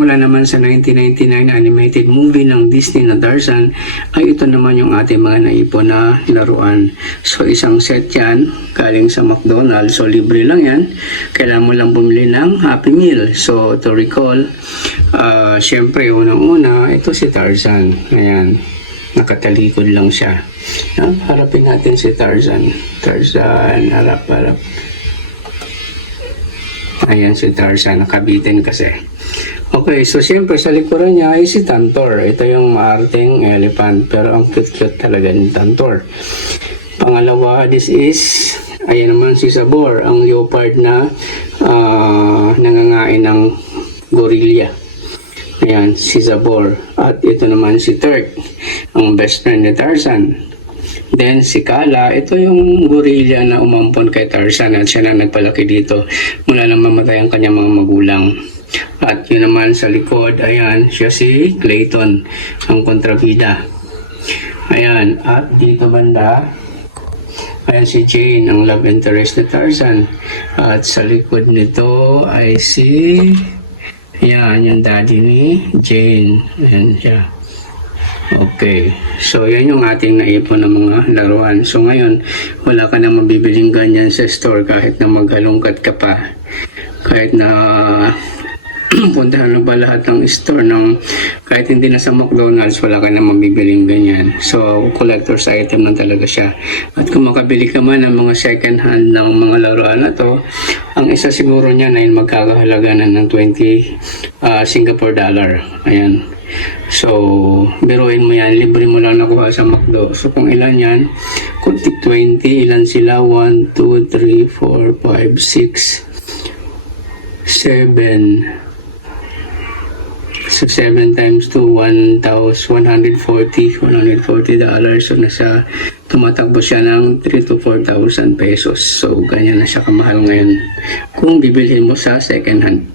mula naman sa 1999 animated movie ng Disney na Tarzan, ay ito naman yung ating mga naipon na laruan. So isang set yan, galing sa McDonald's. So libre lang yan. Kailangan mo lang bumili ng Happy Meal. So to recall, syempre unang-una, ito si Tarzan. Ayan, nakatalikod lang siya. Harapin natin si Tarzan. Tarzan, harap. Ayan si Tarzan, nakabitin kasi. Okay, so siyempre sa likuran niya ay si Tantor. Ito yung maarting elephant, pero ang cute-cute talaga ni Tantor. Pangalawa, this is, ayan naman si Sabor, ang leopard na nangangain ng gorilla. Ayan, si Sabor. At ito naman si Turk, ang best friend ni Tarzan. Then si Kala, ito yung gorilla na umampon kay Tarzan at siya na nagpalaki dito mula nang mamatay ang kanyang mga magulang. At yun naman sa likod, ayan, siya si Clayton, ang kontrabida. Ayan, at dito banda, ayan si Jane, ang love interest ni Tarzan. At sa likod nito ay si, ayan, yung daddy ni Jane. Ayan siya. Okay, so yan yung ating naipon ng mga laruan. So ngayon, wala ka na mabibiling ganyan sa store kahit na maghalongkat ka pa. Kahit na puntahan na ba lahat ng store ng kahit hindi na sa McDonald's, wala ka na mabibiling ganyan. So collector's item lang talaga siya. At kung makabili ka man ng mga second hand ng mga laruan na to, ang isa siguro niya na yung magkakahalaga na ng 20 Singapore dollar. Ayan. So, biruin mo yan, libre mo lang nakuha sa McDo. So, kung ilan yan, kung 20, ilan sila? 1, 2, 3, 4, 5, 6, 7. So, 7 times 2, $140. So, tumatakbo siya ng 3 to 4,000 pesos. So, ganyan na siya kamahal ngayon kung bibilhin mo sa second hand.